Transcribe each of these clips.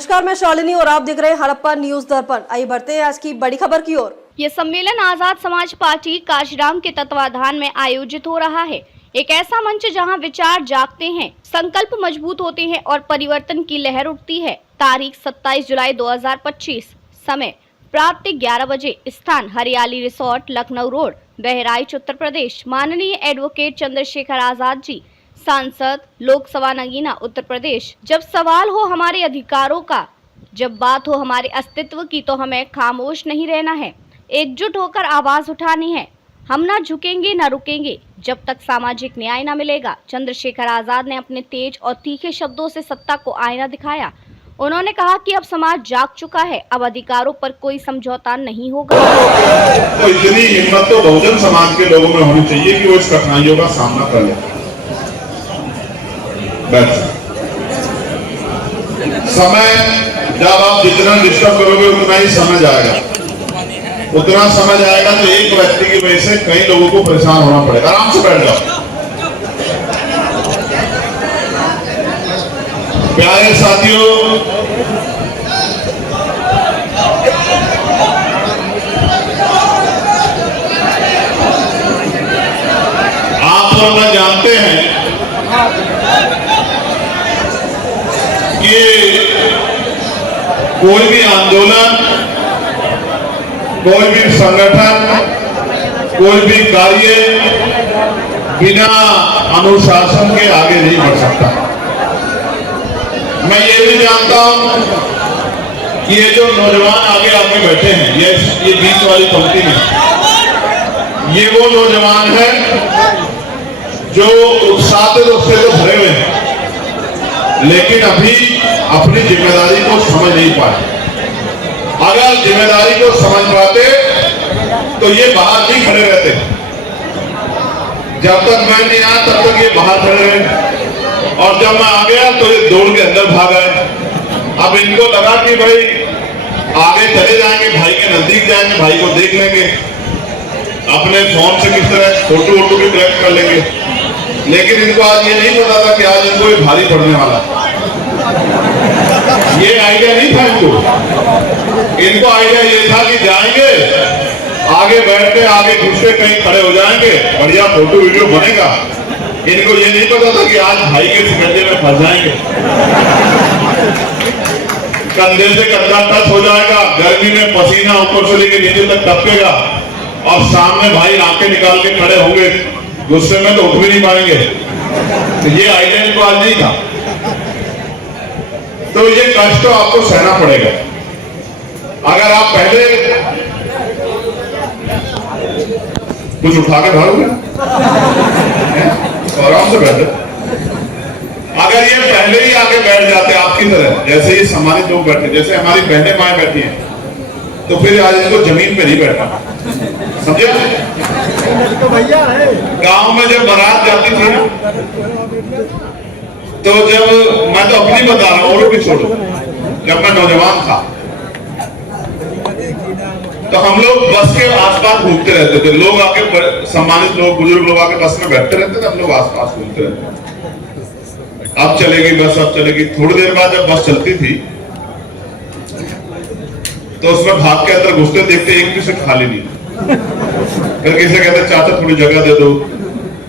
नमस्कार, मैं शालिनी और आप देख रहे हैं हड़प्पा न्यूज दर्पण। आइए बढ़ते हैं आज की बड़ी खबर की ओर। ये सम्मेलन आजाद समाज पार्टी काशीराम के तत्वाधान में आयोजित हो रहा है। एक ऐसा मंच जहां विचार जागते हैं, संकल्प मजबूत होते हैं और परिवर्तन की लहर उठती है। तारीख 27 जुलाई 2025, समय प्रातः 11 बजे, स्थान हरियाली रिसोर्ट, लखनऊ रोड, बहराइच, उत्तर प्रदेश। माननीय एडवोकेट चंद्रशेखर आजाद जी, सांसद, लोकसभा नगीना, उत्तर प्रदेश। जब सवाल हो हमारे अधिकारों का, जब बात हो हमारे अस्तित्व की, तो हमें खामोश नहीं रहना है, एकजुट होकर आवाज उठानी है। हम ना झुकेंगे ना रुकेंगे जब तक सामाजिक न्याय ना मिलेगा। चंद्रशेखर आजाद ने अपने तेज और तीखे शब्दों से सत्ता को आईना दिखाया। उन्होंने कहा कि अब समाज जाग चुका है, अब अधिकारों पर कोई समझौता नहीं होगा। तो इतनी हिम्मत तो बहुजन समाज के लोगों में होनी चाहिए कि वो इस कठिनाइयों का सामना कर ले। समय जब आप जितना डिस्टर्ब करोगे उतना ही समझ आएगा, उतना समझ आएगा तो एक व्यक्ति की वजह से कई लोगों को परेशान होना पड़ेगा। आराम से बैठ जाओ। प्यारे साथियों, आप और मैं जानते हैं कि कोई भी आंदोलन, कोई भी संगठन, कोई भी कार्य बिना अनुशासन के आगे नहीं बढ़ सकता। मैं ये भी जानता हूं कि ये जो नौजवान आगे आके बैठे हैं, ये बीच वाली पंक्ति में, ये वो नौजवान है जो उत्साह से तो भरे हुए हैं, लेकिन अभी अपनी जिम्मेदारी को समझ नहीं पाए। अगर जिम्मेदारी को समझ पाते तो ये बाहर नहीं खड़े रहते। जब तक मैं नहीं आया तब तक ये बाहर खड़े रहे, और जब मैं आ गया तो ये दौड़ के अंदर भाग आए। अब इनको लगा कि भाई आगे चले जाएंगे, भाई के नजदीक जाएंगे, भाई को देख लेंगे, अपने फोन से किस तरह फोटो भी कलेक्ट कर लेंगे। लेकिन इनको आज ये नहीं पता था कि आज इनको ये भारी पड़ने वाला। ये आइडिया नहीं था इनको आइडिया ये था कि जाएंगे, आगे बैठ के आगे दूसरे कहीं खड़े हो जाएंगे, बढ़िया फोटो वीडियो बनेगा। इनको ये नहीं पता था कि आज भाई के सिकंजे में फंस जाएंगे, कंधे से कंधा टच हो जाएगा, गर्मी में पसीना ऊपर से लेकर नीचे तक टपकेगा, और सामने भाई आंखें निकाल के खड़े होंगे, गुस्से में तो उठ भी नहीं पाएंगे। तो ये आइडिया इनको आज नहीं था। तो ये कष्ट तो आपको सहना पड़ेगा। अगर आप पहले कुछ उठा के भागोगे, आराम से बैठे। अगर ये पहले ही आगे बैठ जाते आपकी तरह, जैसे ये सम्मानित लोग बैठे, जैसे हमारी बहनें माएँ बैठी हैं, तो फिर आज इनको जमीन पे नहीं बैठा। समझे? गांव में जब बारात जाती थी ना, तो जब मैं तो अपनी बता रहा हूँ, और भी छोड़ो, जब मैं नौजवान था तो हम लोग बस के आसपास घूमते रहते थे। लोग आके, सम्मानित लोग, बुजुर्ग लोग आके बस में बैठते रहते थे, हम लोग आसपास घूमते रहते। अब चलेगी बस, अब चलेगी। थोड़ी देर बाद जब बस चलती थी तो उसमें भाग के अंदर घुसते, देखते एक भी सीट खाली नहीं। फिर किसी कहते चाचा थोड़ी जगह दे दो,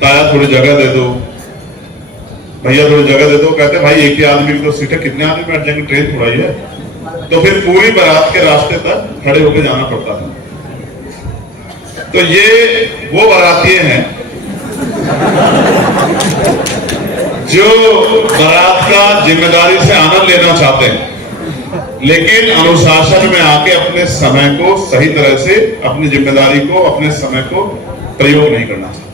ताया थोड़ी जगह दे दो, भैया थोड़ी जगह दे दो। कहते भाई एक ही आदमी की तो सीट है, कितने आदमी बैठ जाएंगे, ट्रेन थोड़ा ही है। तो फिर पूरी बारात के रास्ते तक खड़े होकर जाना पड़ता था। तो ये वो बाराती हैं जो बारात का जिम्मेदारी से आनंद लेना चाहते हैं, लेकिन अनुशासन में आके अपने समय को सही तरह से, अपनी जिम्मेदारी को, अपने समय को प्रयोग नहीं करना चाहते।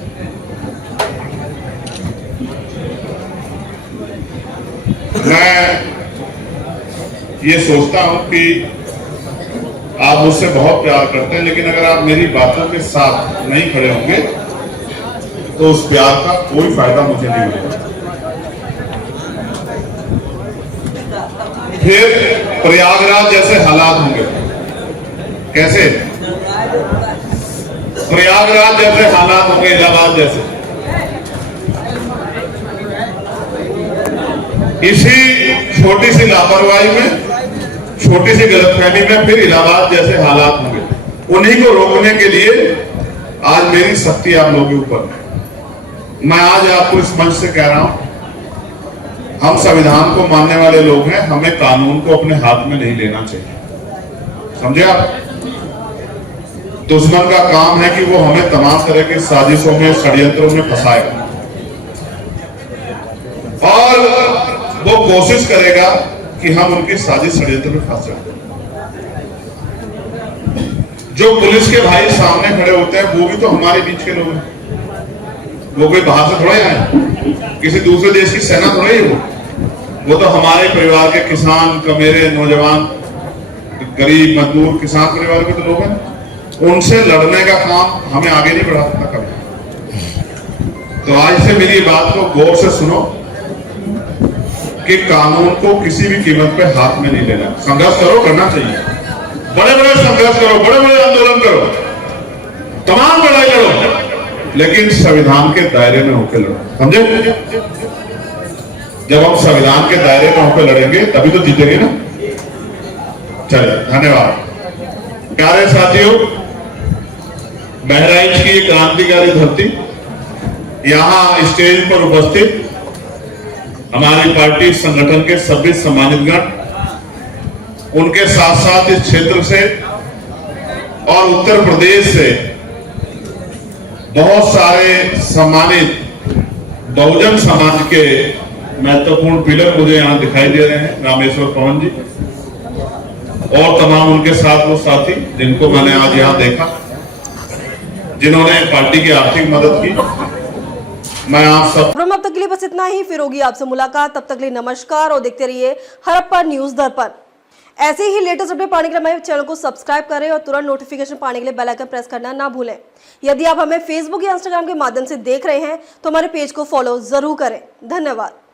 मैं ये सोचता हूं कि आप मुझसे बहुत प्यार करते हैं, लेकिन अगर आप मेरी बातों के साथ नहीं खड़े होंगे तो उस प्यार का कोई फायदा मुझे नहीं मिलेगा। फिर प्रयागराज जैसे हालात होंगे। कैसे? प्रयागराज जैसे हालात होंगे, इलाहाबाद जैसे। इसी छोटी सी लापरवाही में छोटी सी गलतफहमी में फिर इलाहाबाद जैसे हालात होंगे। उन्हीं को रोकने के लिए आज मेरी सख्ती आप लोगों के ऊपर है। मैं आज आपको इस मंच से कह रहा हूं, हम संविधान को मानने वाले लोग हैं, हमें कानून को अपने हाथ में नहीं लेना चाहिए। समझे आप? दुश्मन का काम है कि वो हमें तमाम तरह की साजिशों में, षड्यंत्रों में फंसाए और वो कोशिश करेगा कि हम उनकी साजिश षड्यंत्र में फंस जाए। जो पुलिस के भाई सामने खड़े होते हैं वो भी तो हमारे बीच के लोग हैं। वो कोई बाहर से थोड़े आए, किसी दूसरे देश की सेना थोड़े ही वो तो हमारे परिवार के किसान, कमेरे, नौजवान, गरीब, मजदूर, किसान परिवार के तो लोग हैं। उनसे लड़ने का काम हमें आगे नहीं बढ़ा सकता कभी। तो आज से मेरी बात को गौर से सुनो कि कानून को किसी भी कीमत पे हाथ में नहीं लेना। संघर्ष करो, करना चाहिए, बड़े बड़े संघर्ष करो, बड़े बड़े आंदोलन करो, तमाम लड़ाई लड़ो, लेकिन संविधान के दायरे में होकर लड़ो। समझे? जब हम संविधान के दायरे में होकर लड़ेंगे तभी तो जीतेंगे ना। चलिए, धन्यवाद। प्यारे साथियों, बहराइच की एक क्रांतिकारी धरती, यहां स्टेज पर उपस्थित हमारी पार्टी संगठन के सभी सम्मानित गण, उनके साथ साथ इस क्षेत्र से और उत्तर प्रदेश से बहुत सारे सम्मानित बहुजन समाज के महत्वपूर्ण पिलर मुझे यहां दिखाई दे रहे हैं। रामेश्वर पवन जी और तमाम उनके साथ वो साथी जिनको मैंने आज यहां देखा, जिन्होंने पार्टी की आर्थिक मदद की। मैं आप सब अब तक के लिए बस इतना ही। फिर होगी आपसे मुलाकात, तब तक के लिए नमस्कार और देखते रहिए हड़प्पा न्यूज दर्पण। ऐसे ही लेटेस्ट अपडेट पाने के लिए हमारे चैनल को सब्सक्राइब करें और तुरंत नोटिफिकेशन पाने के लिए बेल आइकन प्रेस करना ना भूलें। यदि आप हमें फेसबुक या इंस्टाग्राम के माध्यम से देख रहे हैं तो हमारे पेज को फॉलो जरूर करें। धन्यवाद।